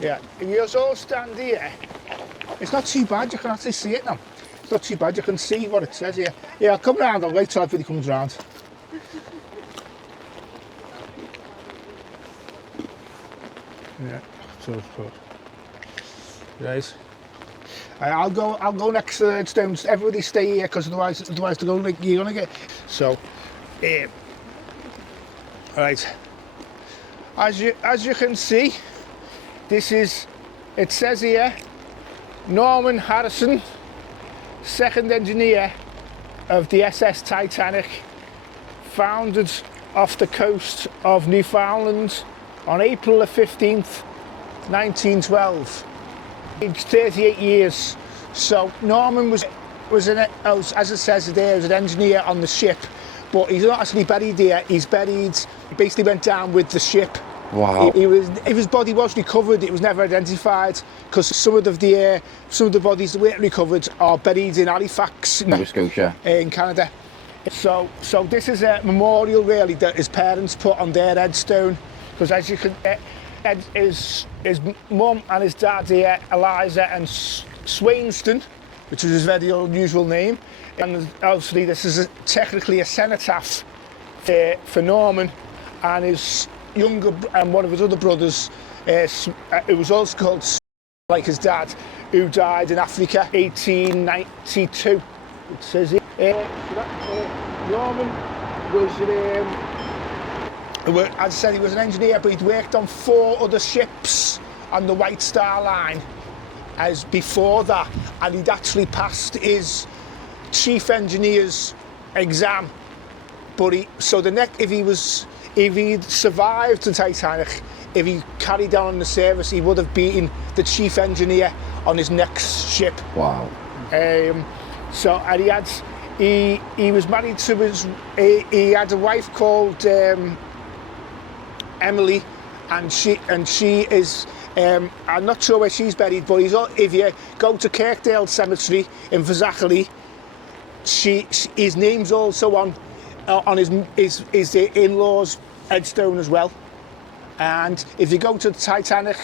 Yeah, if you all stand here, it's not too bad, you can actually see it now. It's not too bad, you can see what it says here. Yeah, I'll come round, I'll wait till everybody comes round. Yeah, so good. Right. I'll go next to the headstones. Everybody stay here, because otherwise you're gonna get. So, right. As you can see, this is. It says here, Norman Harrison, second engineer of the SS Titanic, founded off the coast of Newfoundland on April the 15th, 1912. Aged 38 years. So Norman was as it says there, was an engineer on the ship, but he's not actually buried there. He's buried. He basically went down with the ship. Wow. If his body was recovered, it was never identified, because some of the bodies that weren't recovered are buried in Halifax, Nova Scotia, in Canada. So this is a memorial really that his parents put on their headstone, because as you can, his mum and his dad here, Eliza and Swainston, which is his very unusual name, and obviously this is technically a cenotaph for Norman and his younger and one of his other brothers. It was also called like his dad, who died in Africa 1892. It says here. Norman was, as I said, he was an engineer, but he'd worked on 4 other ships on the White Star Line as before that, and he'd actually passed his chief engineer's exam. But if he'd survived the Titanic, if he carried on in the service, he would have been the chief engineer on his next ship. Wow. And he was married to he had a wife called Emily, and she is I'm not sure where she's buried, but if you go to Kirkdale Cemetery in Fazakerley, his name's also on his in-laws headstone as well. And if you go to the Titanic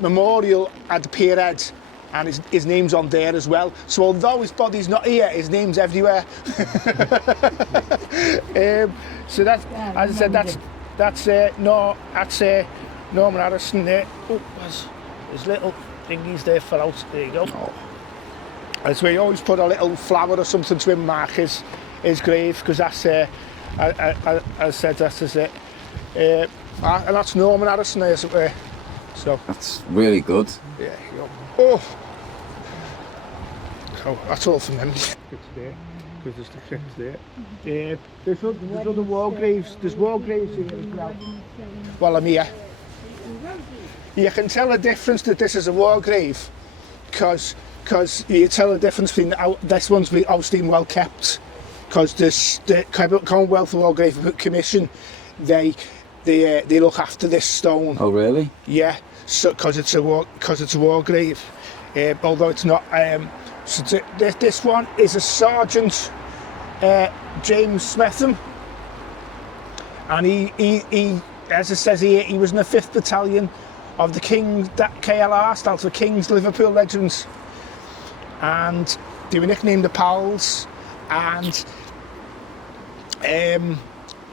memorial at the pierhead, and his name's on there as well. So although his body's not here, his name's everywhere. So that's, as I said, that's Norman Harrison there. Oh, there's little thingies there for out. There you go. Oh. And so we always put a little flower or something to him mark his grave, because that's as I said, that's it. And that's Norman Harrison there, as it were. So that's really good. Yeah. Oh. So that's all from them. It's there, because there's the crypt there. There's other war graves. There's war graves here as well. Well, I'm here. You can tell the difference that this is a war grave, because you tell the difference between this one's obviously well kept, because the Commonwealth War Grave Commission, they look after this stone. Oh really? Yeah, so because it's a war grave, although it's not. So this one is a Sergeant James Smetham, and he as it says here, he was in the 5th Battalion of the KLR, stands for King's Liverpool Regiment, and they were nicknamed the Pals. And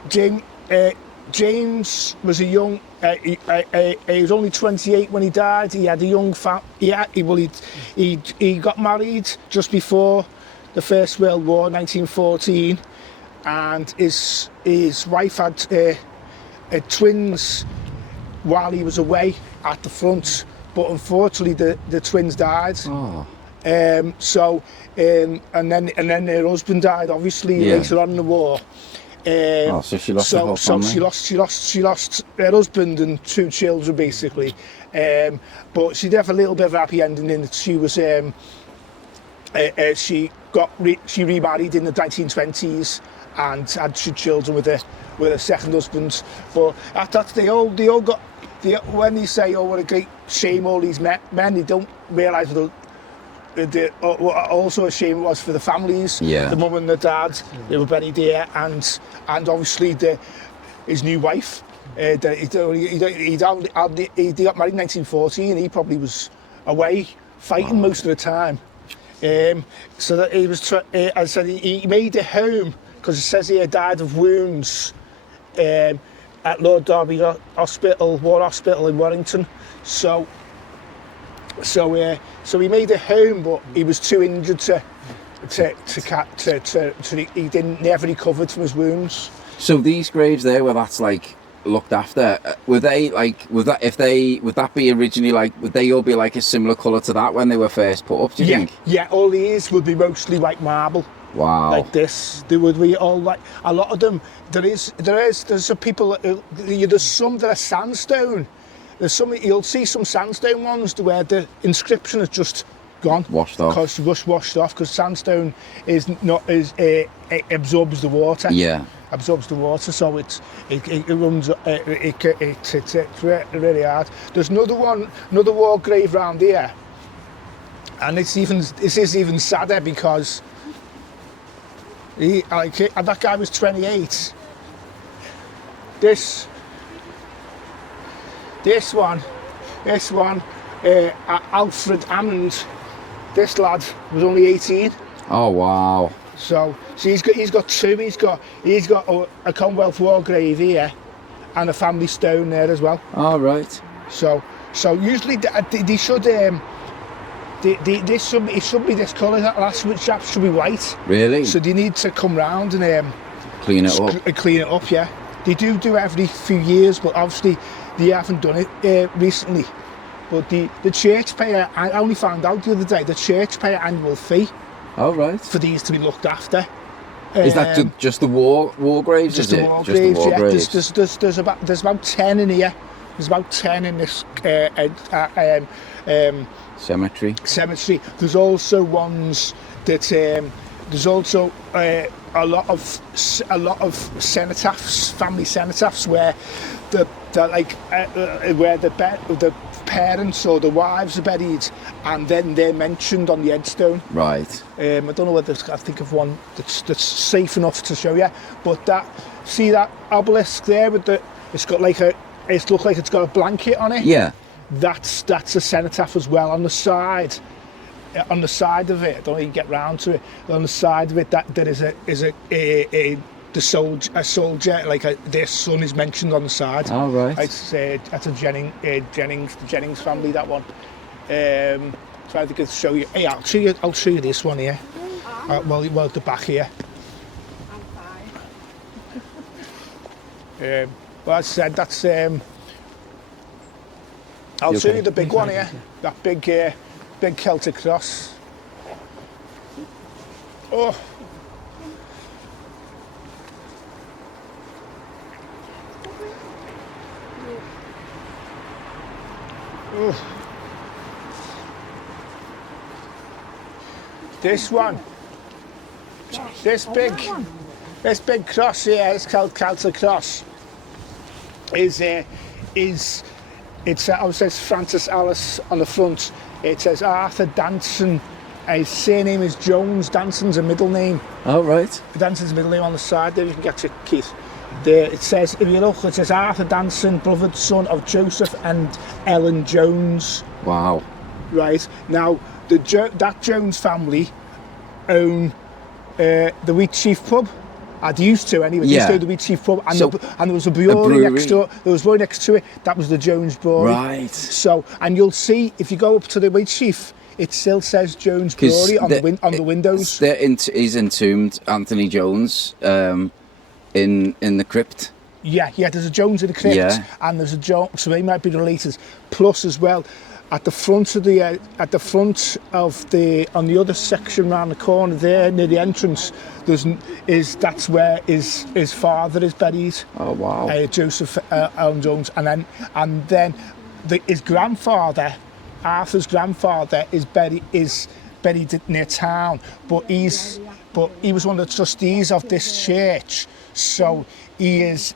James was a young. He was only 28 when he died. He had a young he got married just before the First World War, 1914, and his wife had twins while he was away at the front, but unfortunately the twins died. Oh. And then her husband died, obviously, later on in the war. So she lost the whole family. She lost her husband and 2 children basically. But she did have a little bit of a happy ending in that she was she remarried in the 1920s and had 2 children with her second husband. But they all got when they say, oh, what a great shame all these men, they don't realise also a shame it was for the families. The mum and the dad, they were buried here, and obviously his new wife, He got married in 1914. He probably was away fighting most of the time. So that he was, as I said, he made it home because it says he died of wounds at Lord Derby Hospital, War Hospital in Warrington. So he made it home, but he was too injured he never recovered from his wounds. So these graves there, where that's like looked after, would that be originally like, would they all be like a similar colour to that when they were first put up, do you think? Yeah, all these would be mostly white marble. Wow. Like this, they would be all like, a lot of them, there's some people, there's some that are sandstone. There's some, you'll see some sandstone ones where the inscription is just gone. Washed off. Because just washed off, because sandstone it absorbs the water. Yeah. Absorbs the water, so it runs, it's really hard. There's another war grave round here, and this is even sadder because that guy was 28. This one, Alfred Hammond, this lad was only 18. Oh wow. So he's got two. He's got a Commonwealth War grave here, and a family stone there as well. All right. So usually they should it should be this colour. That last chap should be white. Really? So they need to come round and clean it up. Clean it up, yeah. They do every few years, but obviously they haven't done it recently. But the church pay, I only found out the other day, the church pay an annual fee. Oh right. For these to be looked after. Is that just the war graves? Just the war graves, yeah. There's about 10 in here. There's about 10 in this cemetery. There's also ones that there's also a lot of cenotaphs, family cenotaphs, where the parents or the wives are buried, and then they're mentioned on the headstone. Right. I don't know whether I think of one that's safe enough to show you, but see that obelisk there with it's looked like it's got a blanket on it. Yeah. That's a cenotaph as well on the side. On the side of it, I don't know if you get round to it. On the side of it, there is a soldier, their son is mentioned on the side. Oh right. That's a Jennings family, that one. So I think I'll show you. Hey, I'll show you this one here. Well, at the back here. Well, as I said, that's. I'll show you the big one here. That big Celtic cross. Oh. This one, this big cross here, this Celtic cross, it says Francis Alice on the front. It says Arthur Danson. His surname is Jones. Danson's a middle name. Oh right. Danson's a middle name on the side. There you can get your Keith. There it says, if you look, it says Arthur Danson, brother, son of Joseph and Ellen Jones. Wow. Right, now that Jones family own the Wheat Chief pub. I'd used to anyway. Yeah. Used to the Wheat Chief pub, and there was a brewery next door. There was a brewery next to it. That was the Jones Brewery. Right. So, and you'll see if you go up to the Wheat Chief, it still says Jones Brewery on the windows. He's entombed, Anthony Jones, in the crypt. Yeah. There's a Jones in the crypt, and there's a Jones, so they might be related. Plus, as well, at the front of on the other section round the corner there near the entrance, that's where his father is buried. Oh wow! Joseph Allen Jones, and then his grandfather, Arthur's grandfather, is buried near town, but he was one of the trustees of this church. So he is.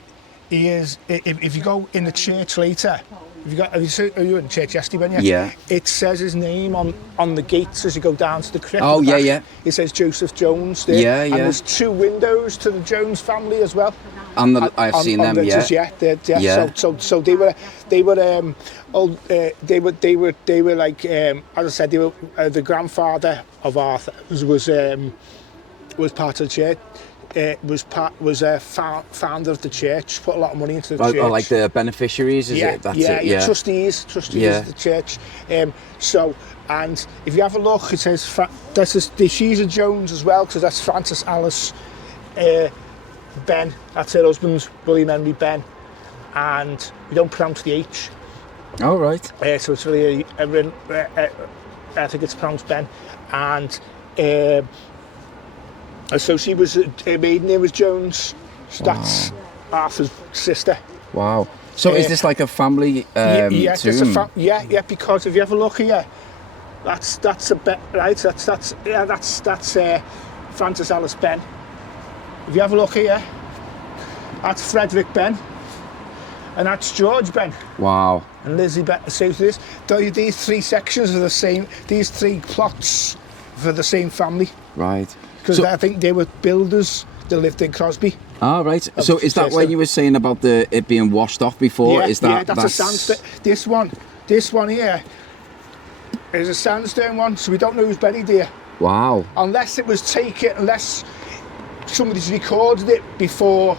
If you go in the church later, Are you in church yesterday, when you? Yeah. It says his name on the gates as you go down to the crypt. Oh, at the yeah, back. yeah. It says Joseph Jones there. Yeah, And yeah. there's 2 windows to the Jones family as well. I've seen them. The, Yeah. yeah. So they were like, as I said, they were the grandfather of Arthur was part of the church. Was a founder of the church, put a lot of money into the church. Or like the beneficiaries, is it? That's it, yeah. Trustees of the church. And if you have a look, it says she's a Jones as well, because that's Frances Alice Ben. That's her husband's William Henry Ben, and we don't pronounce the H. Oh, right. So it's really I think it's pronounced Ben, and. So she was, her maiden name was Jones. So that's Arthur's sister. Wow. So is this like a family tomb? Yeah, because if you have a look here, that's a bit right. That's Frances Alice Ben. If you have a look here, that's Frederick Ben, and that's George Ben. Wow. And Lizzie Ben. So this, these 3 sections are the same. These 3 plots for the same family. Right. Because I think they were builders that lived in Crosby. Ah, right. So is that what you were saying about it being washed off before? Yeah, is that, that's a sandstone. This one here is a sandstone one, so we don't know who's buried here. Wow. Unless it was taken, unless somebody's recorded it before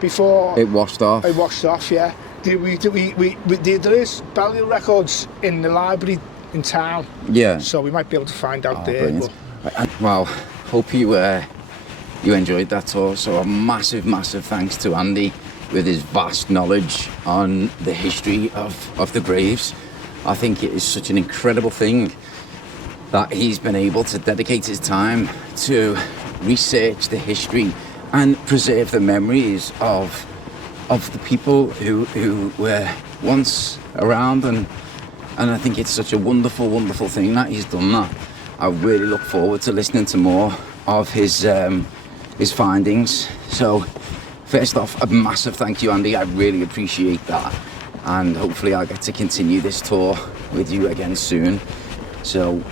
it washed off. It washed off, yeah. There is burial records in the library in town. Yeah. So we might be able to find out there. Well, hope you enjoyed that tour. So a massive thanks to Andy with his vast knowledge on the history of the graves. I think it is such an incredible thing that he's been able to dedicate his time to research the history and preserve the memories of the people who were once around, and I think it's such a wonderful thing that he's done that. I really look forward to listening to more of his findings. So first off, a massive thank you, Andy. I really appreciate that, and hopefully I'll get to continue this tour with you again soon. So